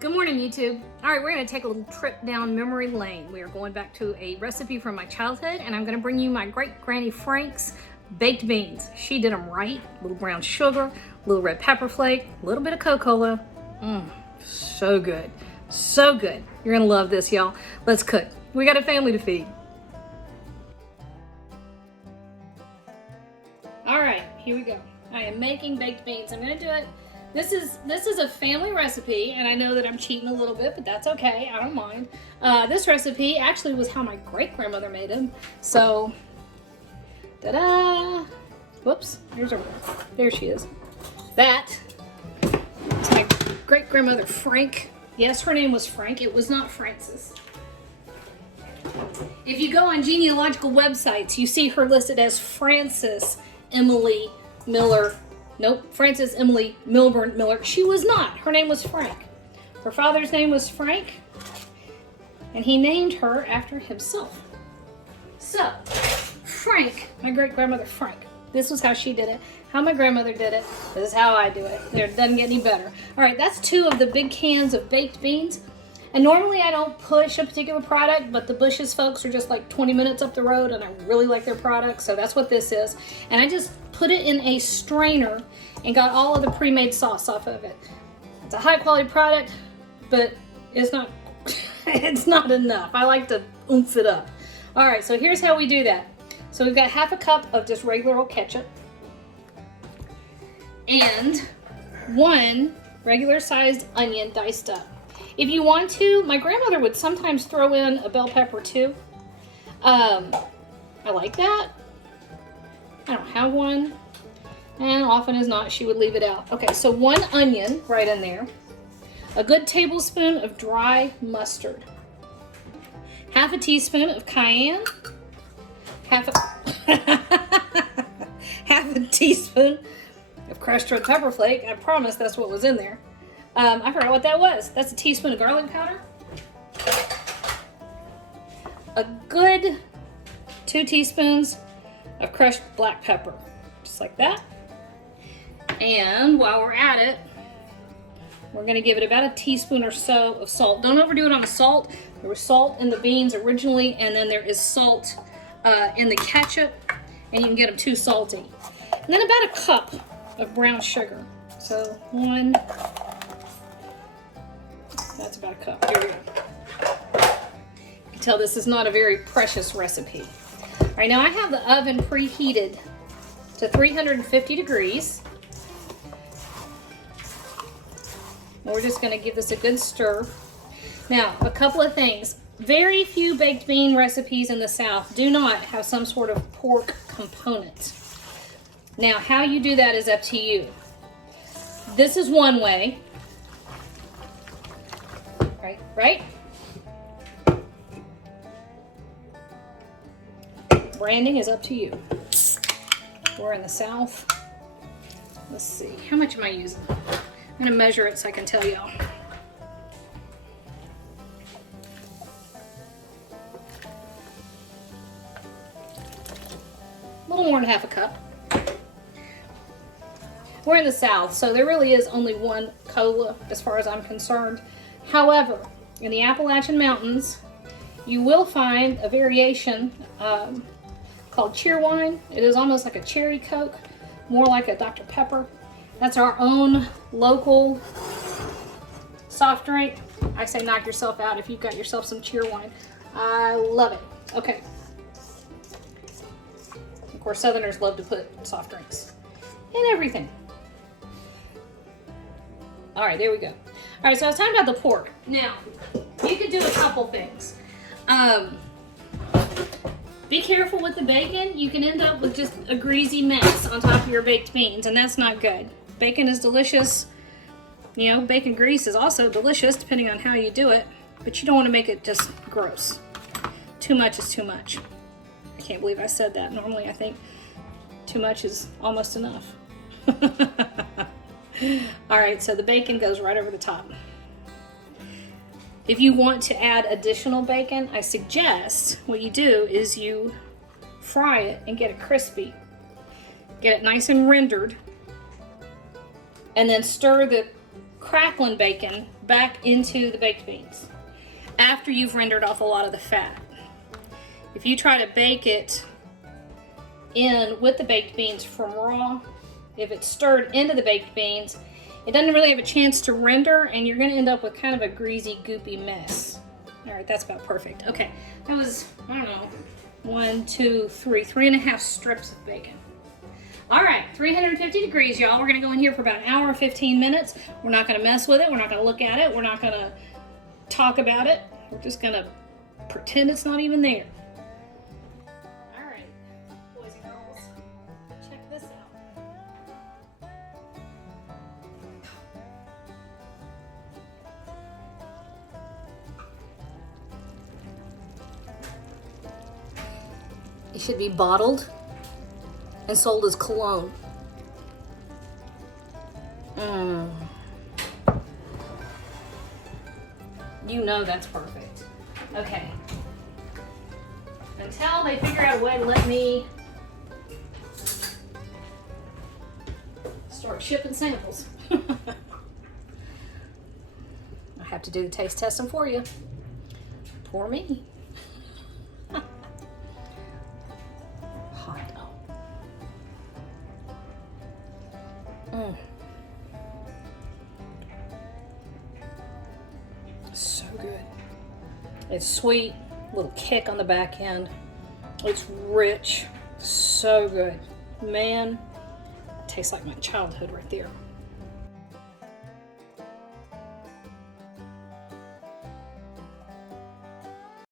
Good morning, YouTube. All right, we're gonna take a little trip down memory lane. We are going back to a recipe from my childhood, and I'm gonna bring you my great granny Frank's baked beans. She did them right. A little brown sugar, a little red pepper flake, a little bit of Coca-Cola. So good, so good. You're gonna love this, y'all. Let's cook. We got a family to feed. All right, here we go. I am making baked beans. I'm gonna do it. This is a family recipe, and I know that I'm cheating a little bit, but that's okay. I don't mind. This recipe actually was how my great-grandmother made them. So, ta-da! Whoops, here's her. There she is. That is my great-grandmother Frank. Yes, her name was Frank. It was not Francis. If you go on genealogical websites, you see her listed as Frances Emily Miller. Nope, Frances Emily Milburn Miller. She was not. Her name was Frank. Her father's name was Frank, and he named her after himself. So, Frank, my great-grandmother Frank. This was how she did it. How my grandmother did it. This is how I do it. It doesn't get any better. All right, that's 2 of the big cans of baked beans. And normally I don't push a particular product, but the Bush's folks are just like 20 minutes up the road, and I really like their product, so that's what this is. And I just put it in a strainer and got all of the pre-made sauce off of it. It's a high quality product, but it's not it's not enough. I like to oomph it up. All right, so here's how we do that. So we've got 1/2 cup of just regular old ketchup and 1 regular sized onion diced up. If you want to, my grandmother would sometimes throw in a bell pepper too. I like that. I don't have one, and often as not, she would leave it out. Okay, so 1 onion right in there, a good tablespoon of dry mustard, 1/2 teaspoon of cayenne, 1/2 teaspoon of crushed red pepper flake. I promise that's what was in there. I forgot what that was. That's a teaspoon of garlic powder, a good 2 teaspoons of crushed black pepper, just like that. And while we're at it, we're gonna give it about a teaspoon or so of salt. Don't overdo it on the salt. There was salt in the beans originally, and then there is salt in the ketchup, and you can get them too salty. And then about a cup of brown sugar. So 1, that's about a cup. Here we go. You can tell this is not a very precious recipe. All right, now I have the oven preheated to 350 degrees. And we're just gonna give this a good stir. Now, a couple of things. Very few baked bean recipes in the South do not have some sort of pork component. Now, how you do that is up to you. This is one way. Right? Branding is up to you. We're in the South. Let's see, how much am I using? I'm gonna measure it so I can tell y'all. A little more than 1/2 cup. We're in the South, so there really is only 1 cola as far as I'm concerned. However, in the Appalachian Mountains, you will find a variation called cheerwine. It is almost like a cherry Coke, more like a Dr. Pepper. That's our own local soft drink. I say knock yourself out if you've got yourself some cheerwine. I love it. Okay. Of course, Southerners love to put soft drinks in everything. All right, there we go. All right, so I was talking about the pork. Now, you could do a couple things. Be careful with the bacon. You can end up with just a greasy mess on top of your baked beans, and that's not good. Bacon is delicious. You know, bacon grease is also delicious depending on how you do it, but you don't want to make it just gross. Too much is too much. I can't believe I said that. Normally I think too much is almost enough. All right, so the bacon goes right over the top. If you want to add additional bacon, I suggest what you do is you fry it and get it crispy. Get it nice and rendered, and then stir the crackling bacon back into the baked beans after you've rendered off a lot of the fat. If you try to bake it in with the baked beans from raw, if it's stirred into the baked beans, it doesn't really have a chance to render, and you're going to end up with kind of a greasy, goopy mess. All right, that's about perfect. Okay, that was, I don't know, 1, 2, 3, 3.5 strips of bacon. All right, 350 degrees, y'all. We're gonna go in here for about an hour and 15 minutes. We're not gonna mess with it. We're not gonna look at it. We're not gonna talk about it. We're just gonna pretend it's not even there. All right, boys and girls, check this out. It should be bottled and sold as cologne. You know that's perfect. Okay. Until they figure out a way to let me start shipping samples. I have to do the taste testing for you. Poor me. So good. It's sweet, little kick on the back end. It's rich, so good. Man, it tastes like my childhood right there.